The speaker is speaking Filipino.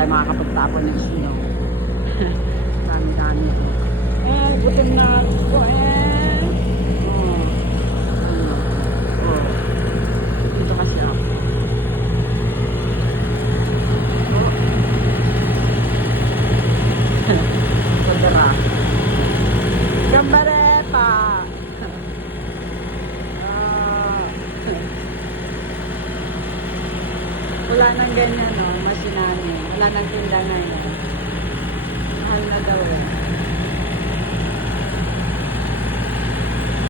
tayo makakapagtapon ng snow. Dami-dami ito. Gutom na ako Dito kasi ako. Pagdara. Gambareta! Wala nang ganyan, no? Masinani. Wala nang tinda na yan. Mahal na daw.